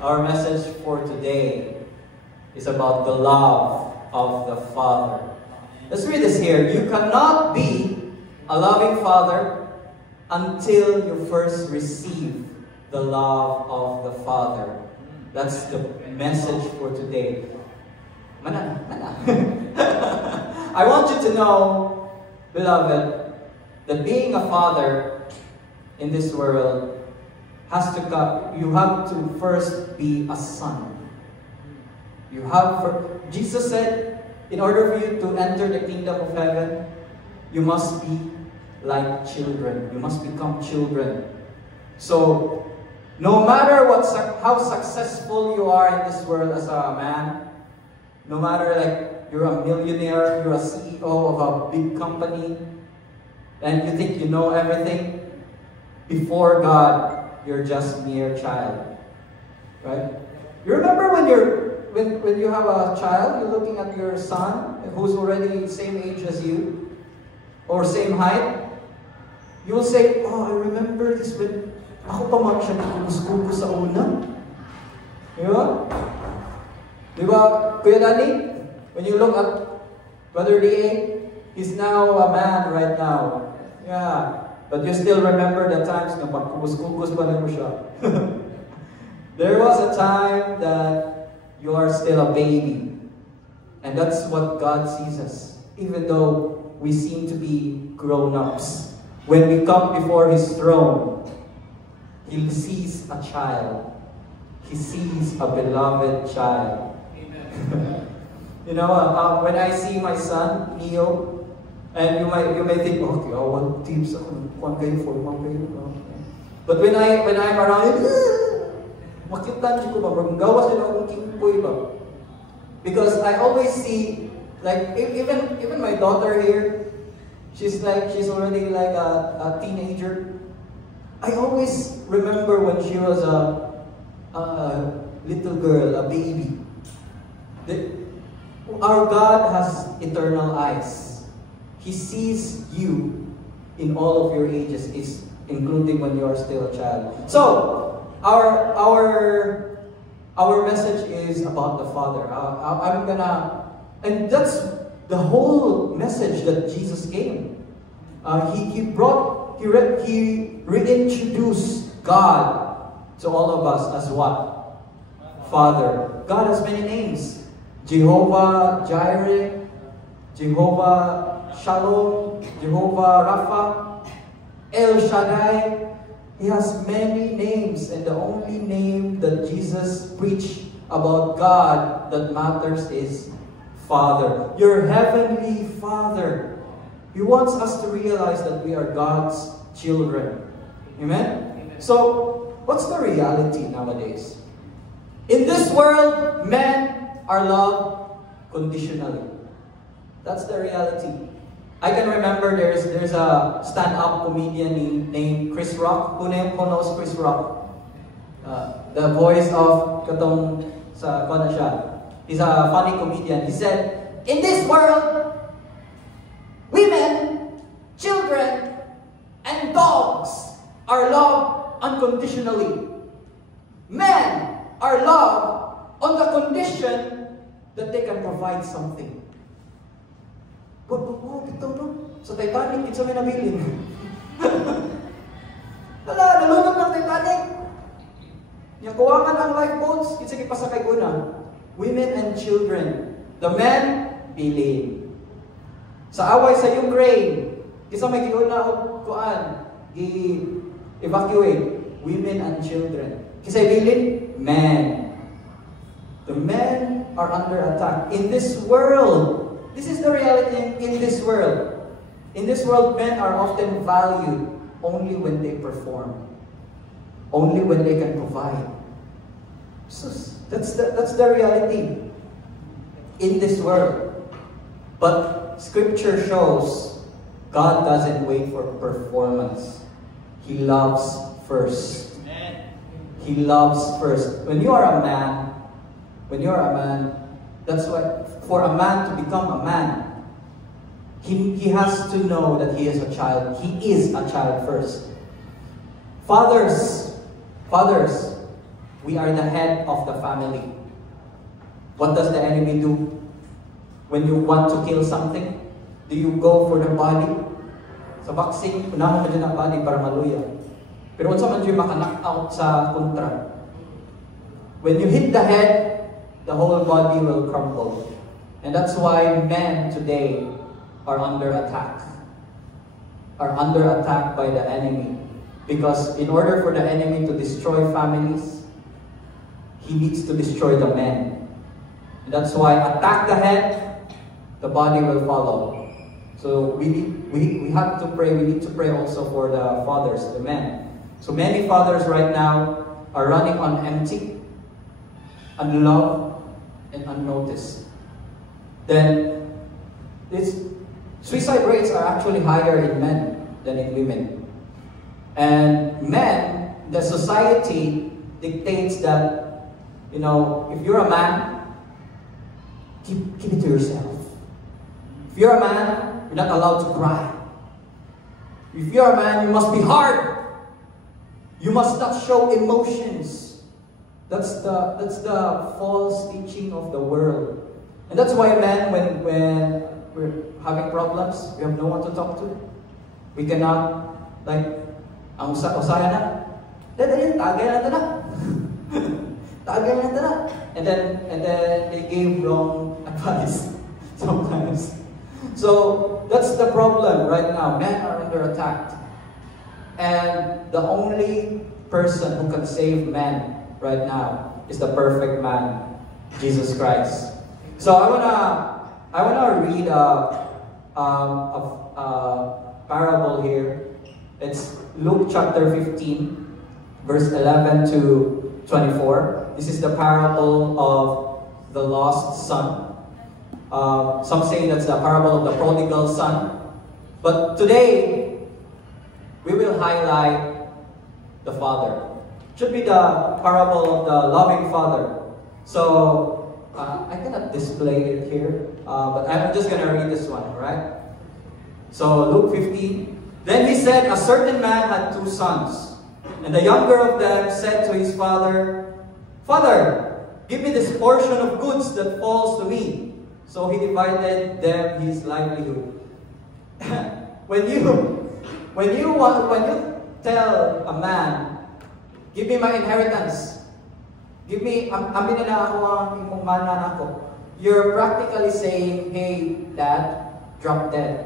Our message for today is about the love of the Father. Let's read this here. You cannot be a loving Father until you first receive the love of the Father. That's the message for today. Mana. I want you to know, beloved, that being a father in this world has to come. You have to first be a son. Jesus said, in order for you to enter the kingdom of heaven, you must be like children. You must become children. So, no matter how successful you are in this world as a man, no matter like you're a millionaire, you're a CEO of a big company, and you think you know everything, before God, you're just mere child. Right? You remember when you have a child, you're looking at your son who's already the same age as you, or same height, you will say, oh, I remember this when ako pa man siya kukus-kukus sa una. Di ba? Di ba, Kuya Danny? When you look at Brother D.A., he's now a man right now. Yeah. But you still remember the times na pagkukus-kukus pa rin mo siya. There was a time that you are still a baby. And that's what God sees us. Even though we seem to be grown-ups. When we come before His throne, He sees a child. He sees a beloved child. Amen. You know, when I see my son, Neo, and you may think, okay, what teams one game for one game. But when I'm around, makitan ko ba, gawas nila akong kimpoy ba? Because I always see, like even my daughter here, she's already like a teenager. I always remember when she was a little girl, a baby. Our God has eternal eyes. He sees you in all of your ages, including when you are still a child. So, our message is about the Father. And that's the whole message that Jesus came. He reintroduced God to all of us as what? Father. God has many names. Jehovah Jireh, Jehovah Shalom, Jehovah Rapha, El Shaddai. He has many names, and the only name that Jesus preached about God that matters is Father. Your heavenly Father. He wants us to realize that we are God's children. Amen? So, what's the reality nowadays? In this world, men are loved conditionally. That's the reality. I can remember there's a stand-up comedian named Chris Rock. Who knows Chris Rock? The voice of katong sa kona siya. He's a funny comedian. He said, in this world, women, children, and dogs are loved unconditionally. Men are loved on the condition that they can provide something. Sa Titanic, it's a minabilin. Wala, nalunod ng Titanic. Yung kuwangan ng lifeboats, it's a kipasakay ko na. Women and children. The men, bilin. Sa away sa Ukraine, isa may ginawa kuan, evacuate women and children. Kisa bilin, men. The men are under attack. In this world, this is the reality in this world. In this world, men are often valued only when they perform. Only when they can provide. So that's the reality in this world. But Scripture shows God doesn't wait for performance. He loves first. He loves first. When you are a man, that's why for a man to become a man, he has to know that he is a child. He is a child first. Fathers, We are the head of the family. What does the enemy do? When you want to kill something, do you go for the body? Sa boxing, unahan mo dyan ang body para maluya. Pero unsa man dyan maka-knock out sa kontra. When you hit the head, the whole body will crumble. And that's why men today are under attack. Are under attack by the enemy. Because in order for the enemy to destroy families, he needs to destroy the men. And that's why attack the head, the body will follow. So we have to pray. We need to pray also for the fathers, the men. So many fathers right now are running on empty, unloved, and unnoticed. Then suicide rates are actually higher in men than in women. And men, the society dictates that, you know, if you're a man, keep it to yourself. If you're a man, you're not allowed to cry. If you're a man, you must be hard. You must not show emotions. That's the false teaching of the world. And that's why men, when we're having problems, we have no one to talk to. We cannot, like, ang usaya na, tagay na ito na. Tagay na ito na. And then they gave wrong advice sometimes. So that's the problem right now. Men are under attack. And the only person who can save men right now is the perfect man, Jesus Christ. So I wanna read a parable here. It's Luke chapter 15, verse 11 to 24. This is the parable of the lost son. Some say that's the parable of the prodigal son. But today, we will highlight the father. It should be the parable of the loving father. So, I cannot display it here, but I'm just going to read this one, right? So, Luke 15. Then he said, a certain man had 2 sons. And the younger of them said to his father, Father, give me this portion of goods that falls to me. So he divided them his livelihood. When you tell a man, give me my inheritance, give me, amin na ako ang imong mana nako, you're practically saying, hey, Dad, drop dead.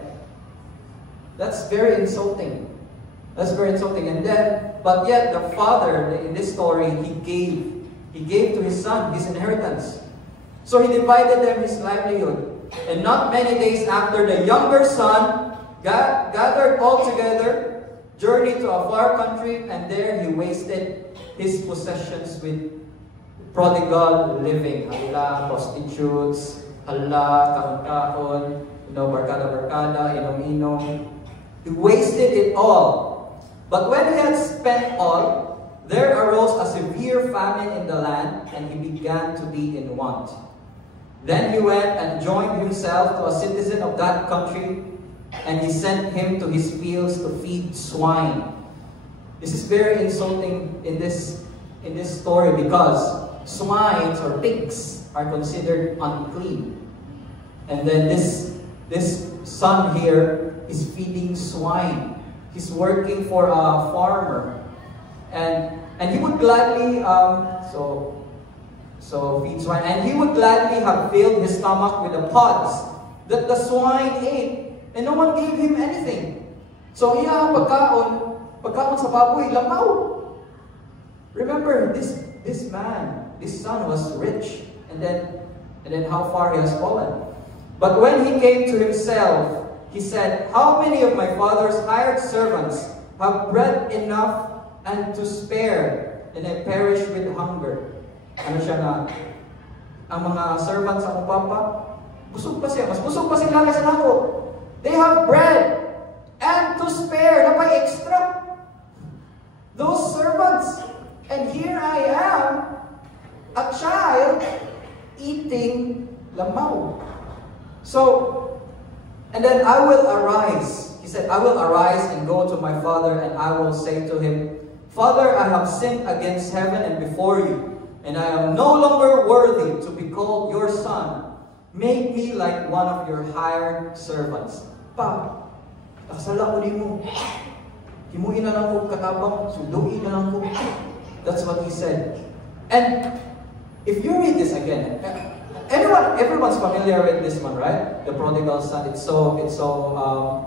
That's very insulting. That's very insulting. And then, but yet the father in this story, he gave to his son his inheritance. So he divided them his livelihood. And not many days after, the younger son gathered all together, journeyed to a far country, and there he wasted his possessions with prodigal living. Hala, prostitutes, hala, kaon-kaon, barkada-barkada, inom-inom. He wasted it all. But when he had spent all, there arose a severe famine in the land, and he began to be in want. Then he went and joined himself to a citizen of that country, and he sent him to his fields to feed swine. This is very insulting in this story, because swines or pigs are considered unclean. And then this son here is feeding swine. He's working for a farmer, and he would gladly feed swine, and he would gladly have filled his stomach with the pods that the swine ate, and no one gave him anything. So iya pagkaon sa baboy, lamaw. Remember, this son was rich, and then how far he has fallen. But when he came to himself, he said, how many of my father's hired servants have bread enough and to spare, and I perish with hunger? Ano siya na, ang mga servants sa akong papa, busog pa siya, mas busog pa sila kasi nako. They have bread and to spare, na pa extra. Those servants, and here I am, a child, eating lamaw. So, and then I will arise. He said, I will arise and go to my father, and I will say to him, Father, I have sinned against heaven and before you, and I am no longer worthy to be called your son. Make me like one of your hired servants. Pa, nakasala ko din mo. Himuin na lang ko katabang, suduin na lang ko. That's what he said. And if you read this again, everyone's familiar with this one, right? The prodigal son. It's so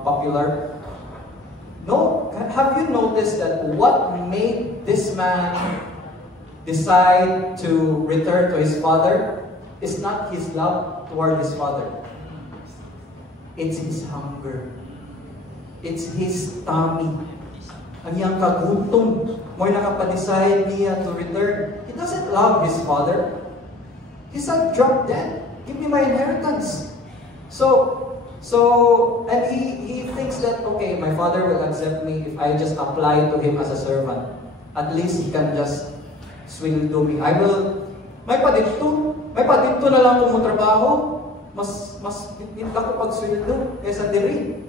popular. No, have you noticed that what made this man decide to return to his father is not his love toward his father. It's his hunger. It's his tummy. Ang iyang kagutom. Mo'y nakapadecide niya to return. He doesn't love his father. He said, drop dead. Give me my inheritance. And he thinks that, okay, my father will accept me if I just apply to him as a servant. At least he can just swindle me. May padito na lang kung trabaho. Mas nita ko pag-swindle kaysa diri.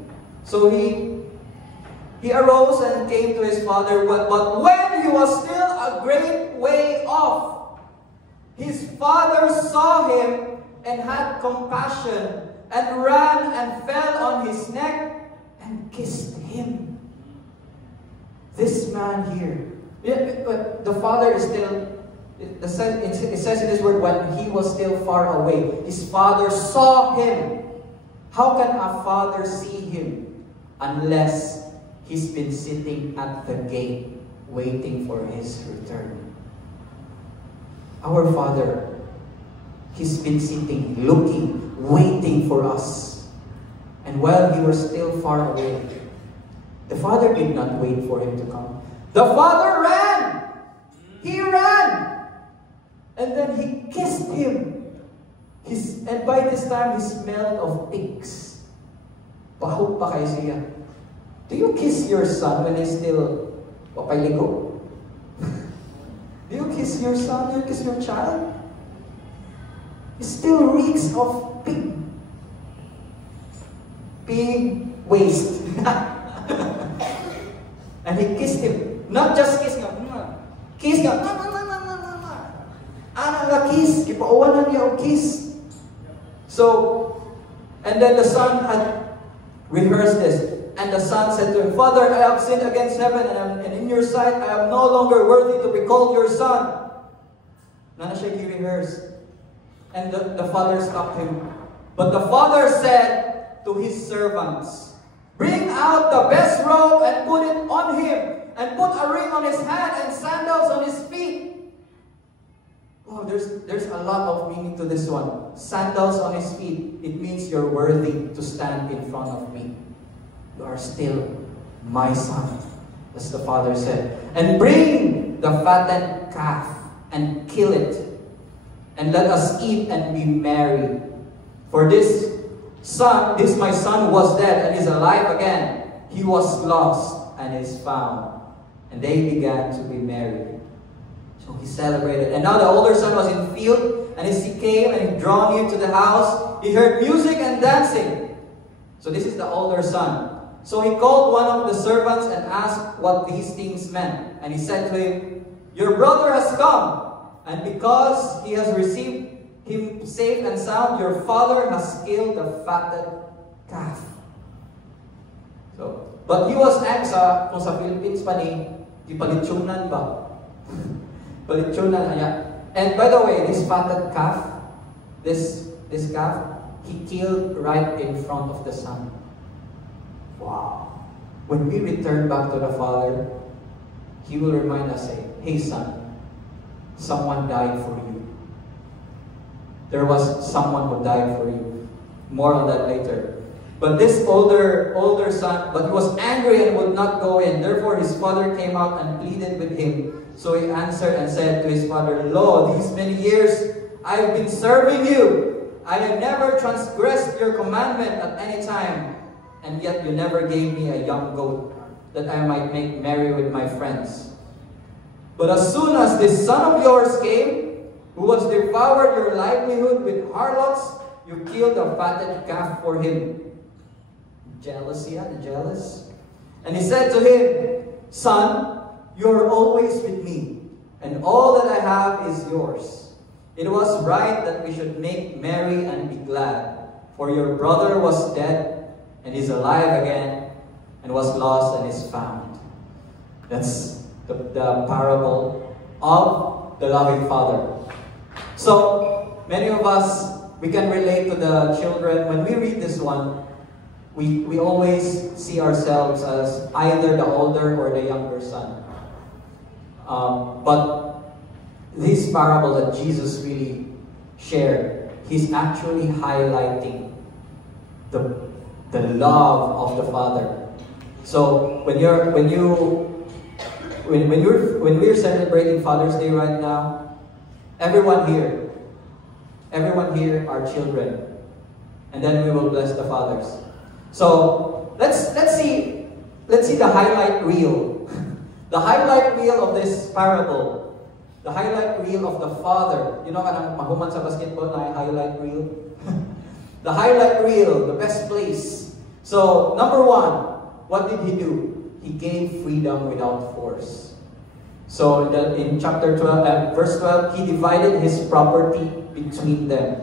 So he arose and came to his father, but when he was still a great way off, his father saw him and had compassion, and ran and fell on his neck and kissed him. This man here, the father is still, it says in this word, when he was still far away, his father saw him. How can a father see him unless he's been sitting at the gate waiting for his return? Our Father, He's been sitting, looking, waiting for us. And while He was still far away, the Father did not wait for Him to come. The Father ran! He ran! And then He kissed Him. And by this time, He smelled of pigs. Bahog pa kayo siya. Do you kiss your son when he's still papayligo? Do you kiss your son? Do you kiss your child? It still reeks of pig waste. And he kissed him. Not just kiss him. Kiss him. Ano nga kiss? Ipauwanan niya o kiss. So, and then the son had rehearsed this. And the son said to him, Father, I have sinned against heaven, and in your sight I am no longer worthy to be called your son. Nana siya rehearsed. And the father stopped him. But the father said to his servants, bring out the best robe and put it on him, and put a ring on his hand and sandals on his feet. Oh, there's a lot of meaning to this one. Sandals on his feet. It means you're worthy to stand in front of me. You are still my son, as the father said. And bring the fattened calf and kill it, and let us eat and be merry. For this my son was dead and is alive again. He was lost and is found. And they began to be merry. So he celebrated. And now the older son was in the field, and as he came and he drew near to the house, he heard music and dancing. So this is the older son. So he called one of the servants and asked what these things meant. And he said to him, your brother has come, and because he has received him safe and sound, your father has killed the fatted calf. So, but he was angsa, kung sa Philippines pa ni, di palitsunan ba? Palitsunan, yeah. And by the way, this fatted calf, this calf, he killed right in front of the son. Wow. When we return back to the Father, He will remind us, say, hey son, someone died for you. There was someone who died for you. More on that later. But this older son, but he was angry and would not go in. Therefore his father came out and pleaded with him. So he answered and said to his father, Lo, these many years I have been serving you. I have never transgressed your commandment at any time. And yet you never gave me a young goat, that I might make merry with my friends. But as soon as this son of yours came, who has devoured your livelihood with harlots, you killed a fatted calf for him. Jealousy, the jealous. And he said to him, Son, You are always with me, and all that I have is yours. It was right that we should make merry and be glad, for your brother was dead and is alive again, and was lost and is found. That's the parable of the loving Father. So, many of us, we can relate to the children. When we read this one, we always see ourselves as either the older or the younger son. But this parable that Jesus really shared, he's actually highlighting the love of the Father. So when we're celebrating Father's Day right now, everyone here are children, and then we will bless the fathers. So let's see the highlight reel, the highlight reel of this parable, the highlight reel of the Father. You know, kanang mahuman sa basketball na highlight reel. The highlight reel, the best place. So number one, what did he do? He gave freedom without force. So in chapter 12, verse 12, he divided his property between them.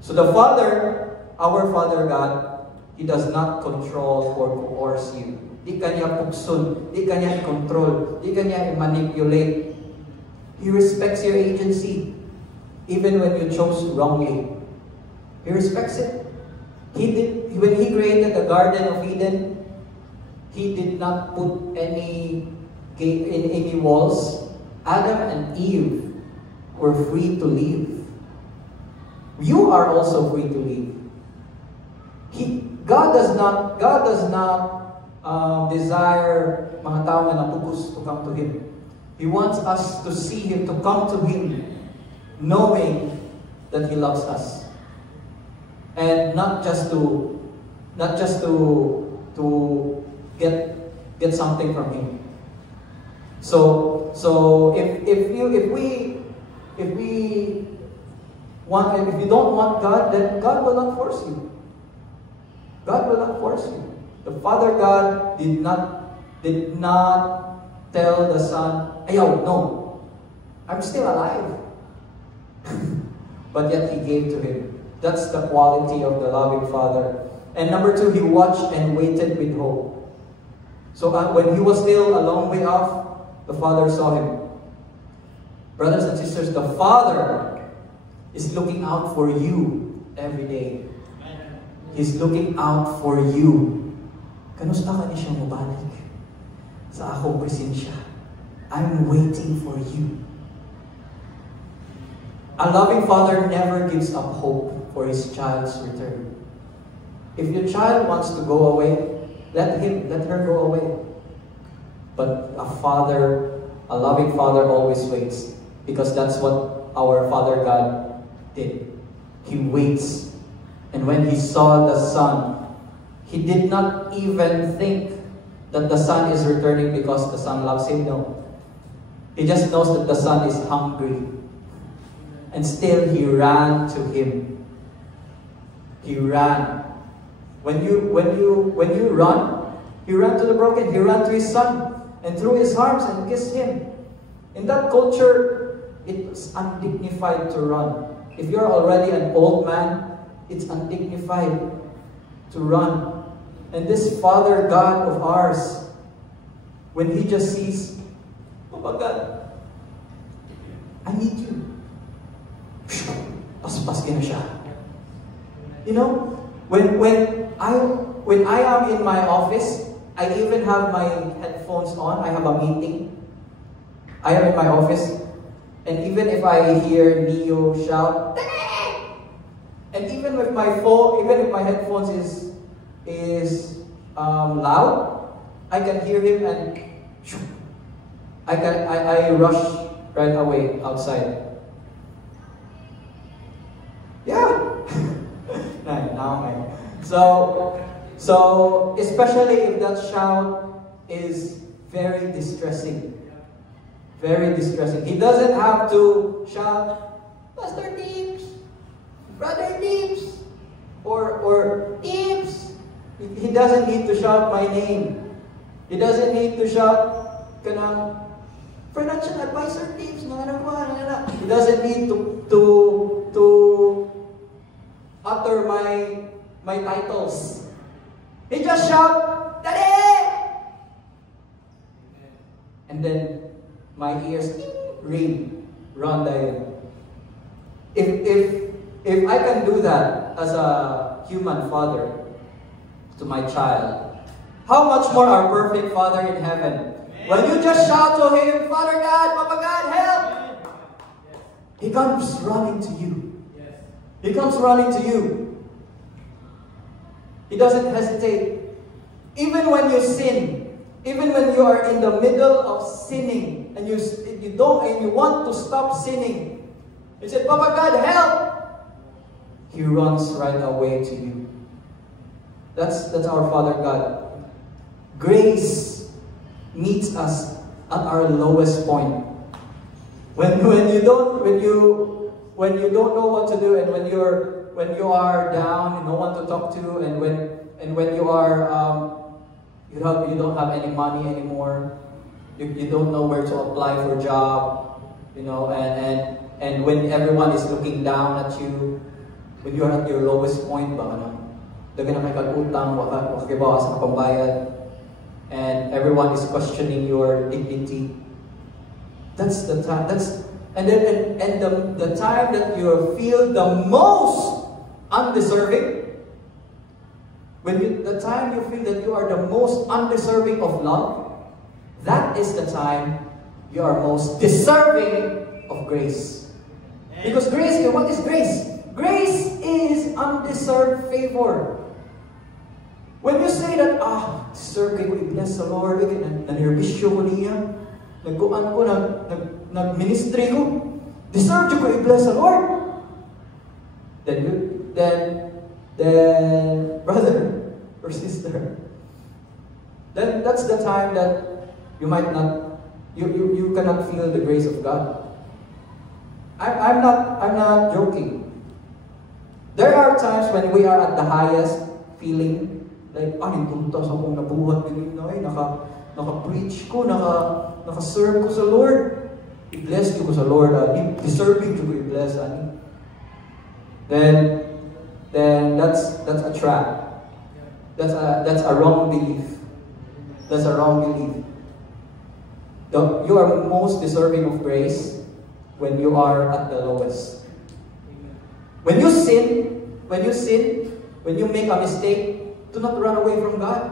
So the Father, our Father God, He does not control or coerce you. Di kanya puksun, di kanya control, di kanya manipulate. He respects your agency, even when you chose wrongly. He respects it. When He created the Garden of Eden, He did not put any walls. Adam and Eve were free to live. You are also free to live. God does not desire mga tao na napukus to come to Him. He wants us to see Him, to come to Him, knowing that He loves us, and not just to get something from Him. So if you don't want God, then God will not force you. God will not force you. The Father God did not tell the Son, "Ayaw, no, I'm still alive." But yet He gave to him. That's the quality of the loving Father. And number two, He watched and waited with hope. So when he was still a long way off, the Father saw him. Brothers and sisters, the Father is looking out for you every day. He's looking out for you. Kanusta ka niya siyang mabalik sa akong presensya? I'm waiting for you. A loving Father never gives up hope for his child's return. If your child wants to go away, let her go away. But a loving Father always waits, because that's what our Father God did. He waits. And when He saw the Son, He did not even think that the Son is returning because the Son loves Him. No. He just knows that the Son is hungry. And still He ran to Him. He ran. When you run, He ran to the broken. He ran to His Son and threw His arms and kissed Him. In that culture, it's undignified to run. If you're already an old man, it's undignified to run. And this Father God of ours, when He just sees, "Oh my God, I need you." Paspas na siya. You know, when I am in my office, I even have my headphones on. I have a meeting. I am in my office, and even if I hear Neo shout, and even with my phone, even if my headphones is loud, I can hear him, and I rush right away outside. Yeah. So especially if that shout is very distressing. Very distressing. He doesn't have to shout, "Pastor Tips, Brother Tips," or Tips. He doesn't need to shout my name. He doesn't need to shout, kanang, financial advisor tips, He doesn't need to utter my titles. He just shout, Daddy! And then my ears ring, Ronda. If I can do that as a human father to my child, how much more our perfect Father in heaven? When you just shout to Him, Father God, Papa God, help! He comes running to you. He comes running to you. He doesn't hesitate. Even when you sin, even when you are in the middle of sinning, and you want to stop sinning, you say, Papa God, help! He runs right away to you. That's our Father God. Grace meets us at our lowest point. When you don't know what to do, and when you are down and no one to talk to, and when you are you don't have any money anymore, you don't know where to apply for a job, and when everyone is looking down at you, when you are at your lowest point, dagan na kay utang, wakakibawas na pambayad, and everyone is questioning your dignity. That's the time. The time that you feel the most undeserving. The time you feel that you are the most undeserving of love, that is the time you are most deserving of grace. Because grace, what is grace? Grace is undeserved favor. When you say that, deserve kayo i-bless the Lord, nanirvisyo ko niya, nagkuan ko, nag-ministry ko, deserve ko i-bless the Lord. Then brother or sister, then that's the time that you might not, you cannot feel the grace of God. I'm not joking. There are times when we are at the highest feeling, like, tuntas akong nabuhat din na, naka-preach ko, naka-serve ko sa Lord. I-bless ko sa Lord, deserving to be blessed. Then that's a trap. That's a wrong belief. That's a wrong belief. You are most deserving of grace when you are at the lowest. When you sin, when you make a mistake, do not run away from God.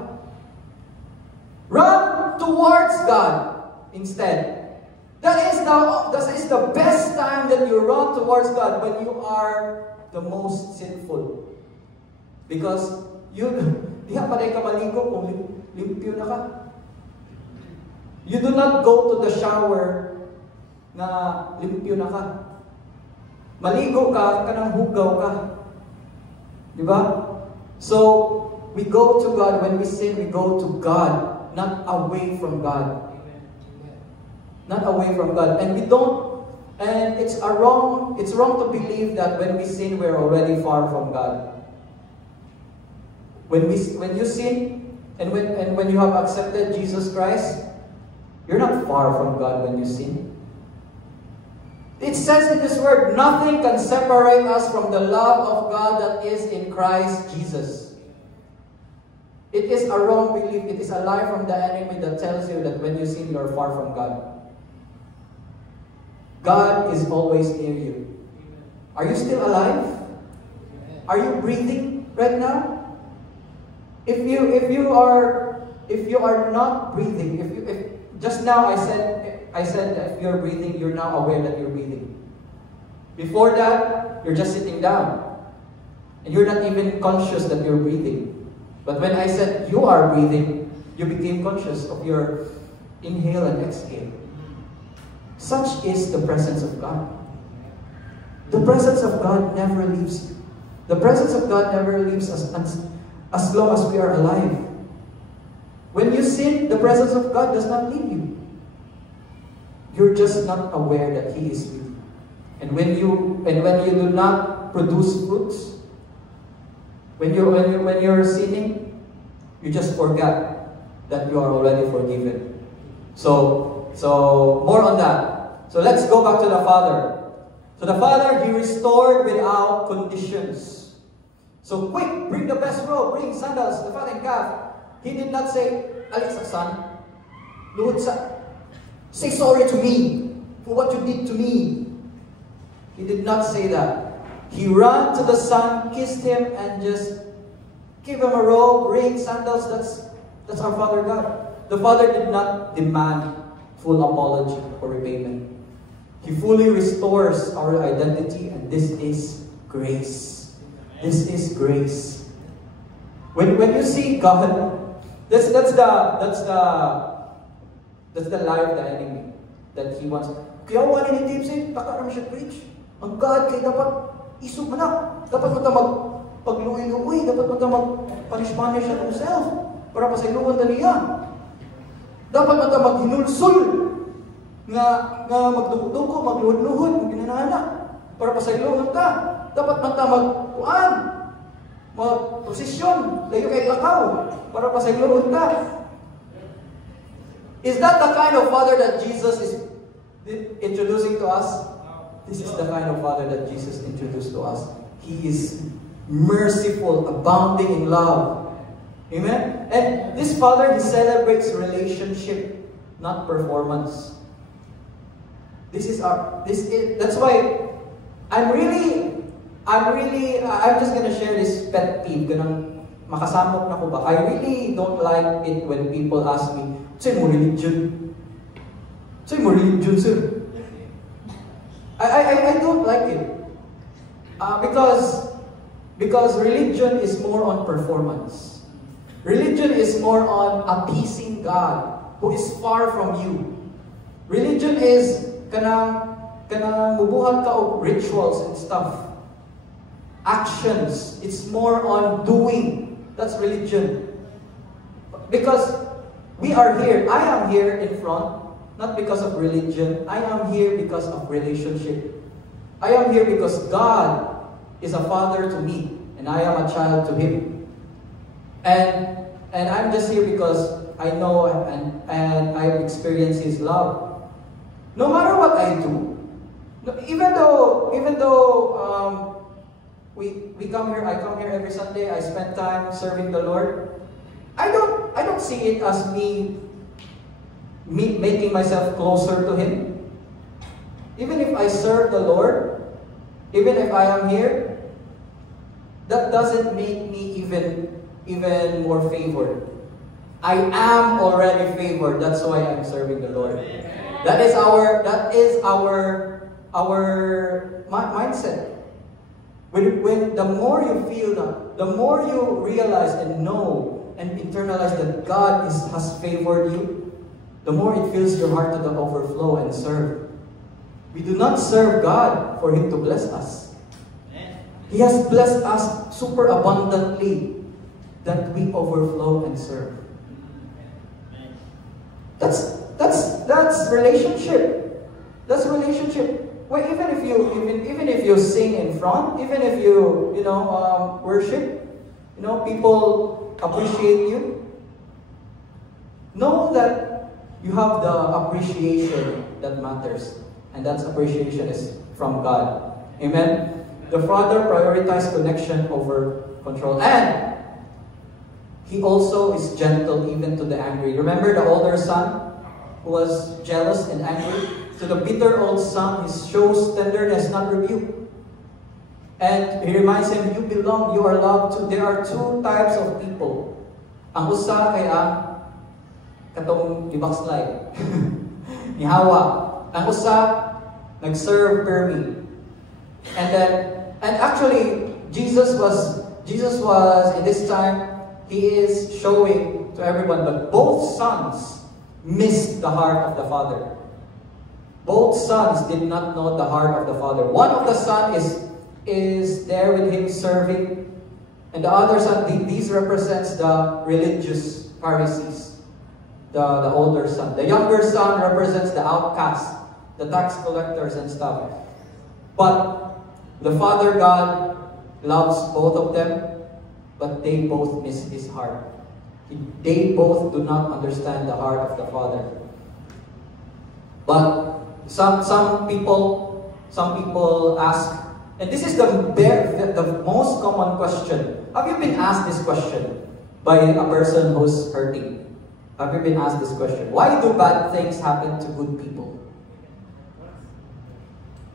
Run towards God instead. That is the best time that you run towards God, when you are the most sinful. Because diha pa ka maligo kung limpyo na ka. You do not go to the shower na limpyo na ka. Maligo ka, kanang hugaw ka. Diba? So, we go to God. When we sin, we go to God, not away from God. Not away from God. And it's wrong to believe that when we sin, we're already far from God. When you sin, and when you have accepted Jesus Christ, you're not far from God when you sin. It says in this word, nothing can separate us from the love of God that is in Christ Jesus. It is a wrong belief. It is a lie from the enemy that tells you that when you sin, you are far from God. God is always near you. Are you still alive? Are you breathing right now? If you are not breathing, if just now I said that if you're breathing, you're now aware that you're breathing. Before that, you're just sitting down. And you're not even conscious that you're breathing. But when I said you are breathing, you became conscious of your inhale and exhale. Such is the presence of God. The presence of God never leaves you. The presence of God never leaves us as long as we are alive. When you sin, the presence of God does not leave you. You're just not aware that He is with you. And when you do not produce fruits, when you're sinning, you just forget that you are already forgiven. So So more on that. So let's go back to the father. So the father, he restored without conditions. So quick, bring the best robe, bring sandals, the fattened calf. He did not say, Alexa, son, Lord, say sorry to me for what you did to me. He did not say that. He ran to the son, kissed him, and just give him a robe, ring, sandals. That's our Father God. The Father did not demand full apology or repayment. He fully restores our identity, and this is grace. This is grace. When you see God, that's the lie of the enemy that he wants. Kaya wala ni tipsy, taka naman siya preach. Ang God, kaya dapat isog mo na. Dapat mo ta magpagluwi-luwi. Dapat mo ta mag-punish siya himself. Para pa sa iluwan na niya. Dapat mo ta maghinulsul. Nga magduko-duko, magluhod-luhod, maginanana. Para pa sa iluwan ta. Dapat mo ta magkuan. Mag-posisyon. Layo kay lakaw. Para pa sa iluwan ta. Is that the kind of Father that Jesus is introducing to us? This is the kind of Father that Jesus introduced to us. He is merciful, abounding in love. Amen? And this Father, He celebrates relationship, not performance. That's why I'm just gonna share this pet peeve. Ganang makasamok na ko ba? I really don't like it when people ask me, say mo religion. Say mo religion, sir. I don't like it. Because religion is more on performance. Religion is more on appeasing God, who is far from you. Religion is kanang mubuhat ka og rituals and stuff. Actions. It's more on doing. That's religion. Because we are here. I am here in front, not because of religion. I am here because of relationship. I am here because God is a father to me, and I am a child to Him. And I'm just here because I know and I've experienced His love. No matter what I do, even though we come here, I come here every Sunday. I spend time serving the Lord. I don't see it as me making myself closer to Him. Even if I serve the Lord, even if I am here, that doesn't make me even more favored. I am already favored. That's why I'm serving the Lord. That is our mindset. When the more you feel that, the more you realize and know and internalize that God has favored you, the more it fills your heart to the overflow and serve. We do not serve God for Him to bless us. He has blessed us super abundantly that we overflow and serve. That's relationship. That's relationship. Well, even if you sing in front, even if you worship, people appreciate you. Know that you have the appreciation that matters, and that appreciation is from God. Amen. The Father prioritized connection over control, and He also is gentle even to the angry. Remember the older son who was jealous and angry? To the bitter old son, He shows tenderness, not rebuke. And He reminds him, you belong, you are loved too. There are two types of people. Ang usa kay ang katong gibakslay. Ni Hawa. Ang usa nag-serve per me. And actually Jesus was in this time, He is showing to everyone, but both sons missed the heart of the Father. Both sons did not know the heart of the Father. One of the sons is there with Him serving, and the other son, these represents the religious Pharisees, the older son. The younger son represents the outcasts, the tax collectors and stuff. But the Father God loves both of them, but they both miss His heart. They both do not understand the heart of the Father. But some people ask, and this is the most common question. Have you been asked this question by a person who's hurting? Have you been asked this question? Why do bad things happen to good people?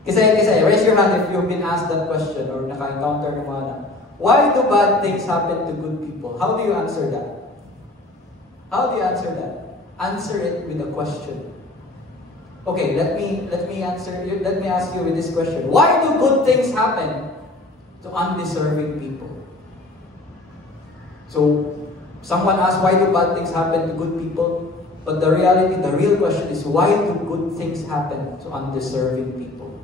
Kasi, raise your hand if you've been asked that question or naka-encounter naman na. Why do bad things happen to good people? How do you answer that? How do you answer that? Answer it with a question. Okay, let me ask you with this question. Why do good things happen to undeserving people? So, someone asks, why do bad things happen to good people? But the real question is, why do good things happen to undeserving people?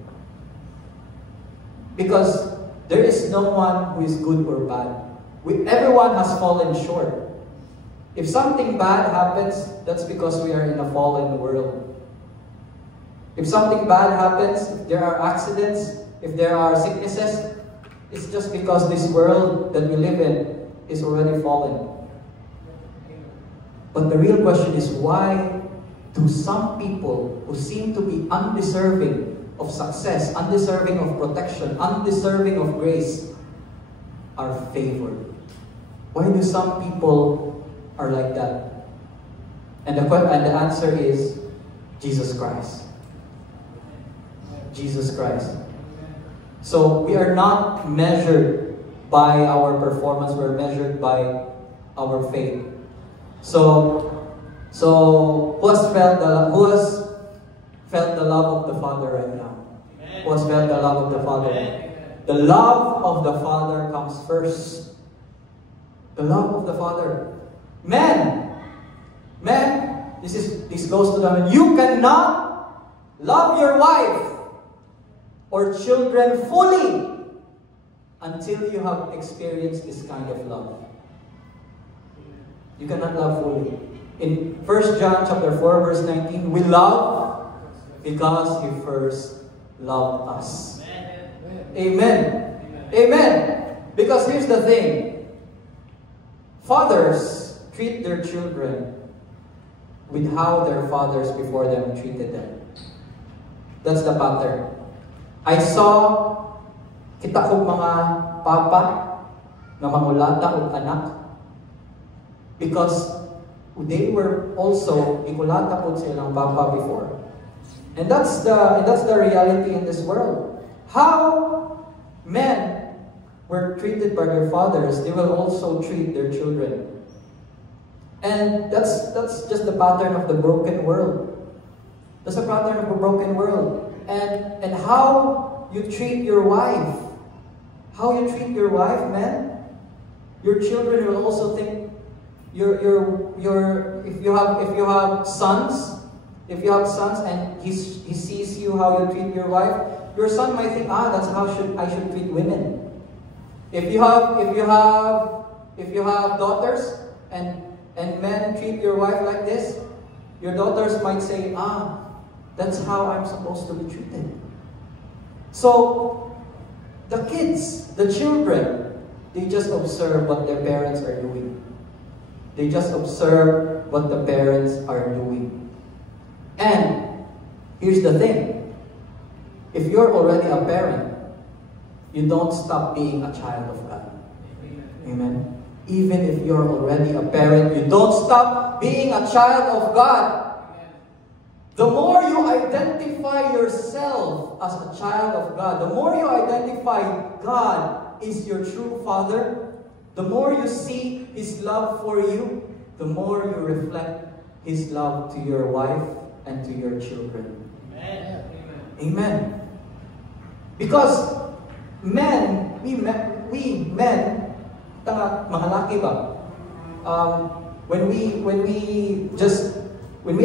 Because there is no one who is good or bad. Everyone has fallen short. If something bad happens, that's because we are in a fallen world. If something bad happens, if there are accidents, if there are sicknesses, it's just because this world that we live in is already fallen. But the real question is, why do some people who seem to be undeserving of success, undeserving of protection, undeserving of grace, are favored? Why do some people are like that? And the answer is Jesus Christ. Jesus Christ. So we are not measured by our performance, we're measured by our faith. So who has felt the love of the Father right now? Amen. Who has felt the love of the Father? Amen. The love of the Father comes first. The love of the Father. Men, this goes to them. You cannot love your wife or children fully until you have experienced this kind of love. You cannot love fully. In 1 John chapter 4 verse 19, we love because He first loved us. Amen. Amen. Because here's the thing. Fathers treat their children with how their fathers before them treated them. That's the pattern. I saw kita kong mga papa na mangulata og anak because they were also ikulata po silang papa before. And that's the reality in this world. How men were treated by their fathers, they will also treat their children. And that's just the pattern of the broken world. That's the pattern of a broken world. And how you treat your wife. How you treat your wife, man. Your children will also think if you have sons and he sees you how you treat your wife, your son might think, that's how I should treat women. If you have daughters and men treat your wife like this, your daughters might say, that's how I'm supposed to be treated. So, the kids, the children, they just observe what their parents are doing. They just observe what the parents are doing. And, here's the thing. If you're already a parent, you don't stop being a child of God. Amen. Even if you're already a parent, you don't stop being a child of God. The more you identify yourself as a child of God, the more you identify God is your true Father, the more you see His love for you, the more you reflect His love to your wife and to your children. Amen. Amen. Because we men, mga laki ba? When we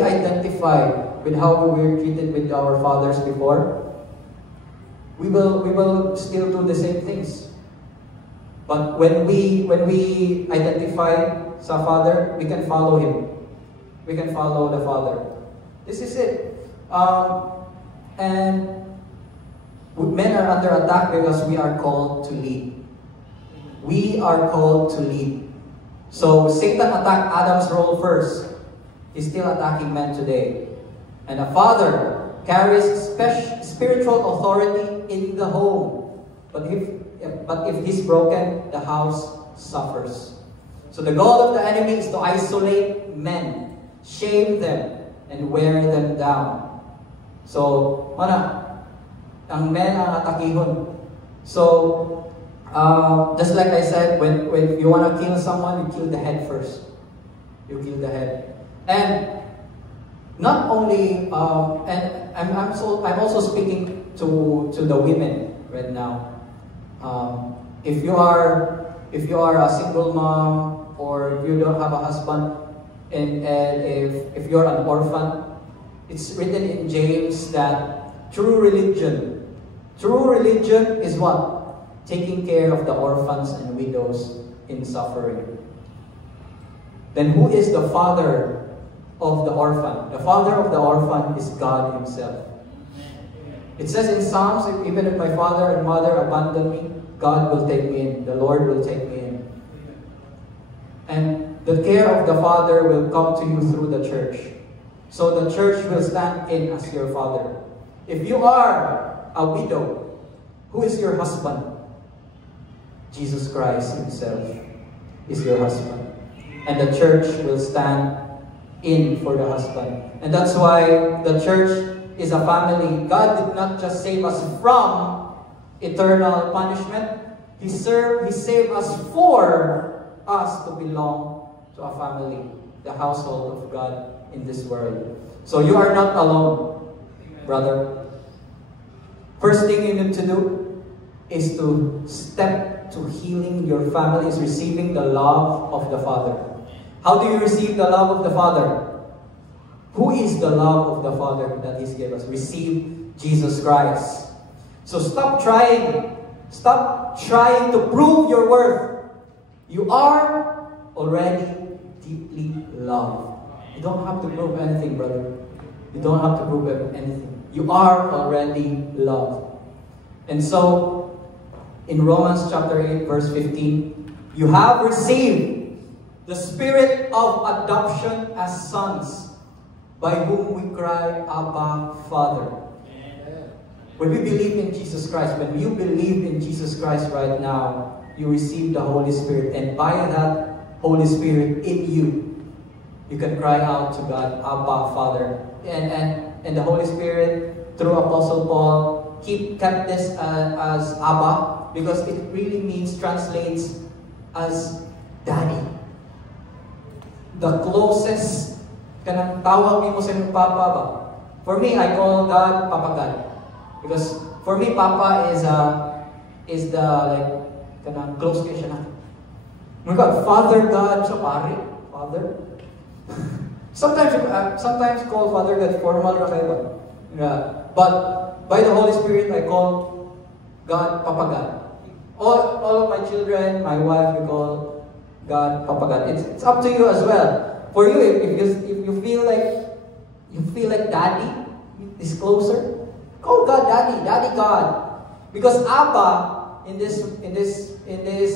identify with how we were treated with our fathers before, we will still do the same things. But when we identify sa Father, we can follow Him. We can follow the Father. This is it. And men are under attack because we are called to lead. We are called to lead. So Satan attacked Adam's role first. He's still attacking men today. And a father carries spiritual authority in the home. But if he's broken, the house suffers. So the goal of the enemy is to isolate men, shame them, and wear them down. So, ang men ang atakihon. So, just like I said, when you want to kill someone, you kill the head first. You kill the head. And not only, and I'm also speaking to the women right now. If you are a single mom, or if you don't have a husband, and if you're an orphan, it's written in James that true religion is what? Taking care of the orphans and widows in suffering. Then who is the father of the orphan? The father of the orphan is God Himself. It says in Psalms, even if my father and mother abandon me, God will take me in. The Lord will take me in. And the care of the Father will come to you through the church. So the church will stand in as your father. If you are a widow, who is your husband? Jesus Christ Himself is your husband. And the church will stand in for the husband. And that's why the church is a family. God did not just save us from eternal punishment. He saved us for us to belong to a family, the household of God in this world. So you are not alone, brother. First thing you need to do is to step to healing your family, is receiving the love of the Father. How do you receive the love of the Father? Who is the love of the Father that He's given us? Receive Jesus Christ. So stop trying. Stop trying to prove your worth. You are already deeply loved. You don't have to prove anything, brother. You don't have to prove anything. You are already loved. And so, in Romans chapter 8, verse 15, you have received the spirit of adoption as sons, by whom we cry, Abba, Father. When we believe in Jesus Christ, when you believe in Jesus Christ right now, you receive the Holy Spirit. And by that Holy Spirit in you, you can cry out to God, Abba, Father. And the Holy Spirit, through Apostle Paul, kept this as Abba, because it really translates as Daddy. The closest kanang tawag mo sa imong Papa ba? For me, I call God Papa God. Because for me, Papa is the like kanang close kay siya na. God, Father God, siya pare, Father. Sometimes call Father God formal ra kayo ba? Yeah. But by the Holy Spirit, I call God Papa God. All of my children, my wife, we call God Papa God. It's up to you as well. For you, if you feel like Daddy is closer, call God Daddy, Daddy God. Because Abba in this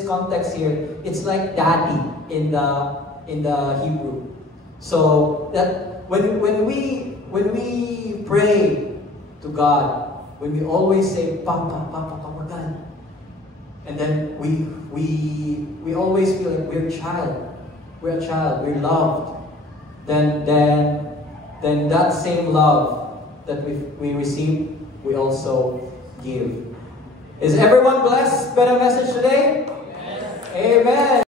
context here, it's like Daddy in the Hebrew. So that when we pray to God, when we always say Papa, Papa, Papa God, and then we always feel like we're a child, we're loved. Then that same love that we receive, we also give. Is everyone blessed by the message today?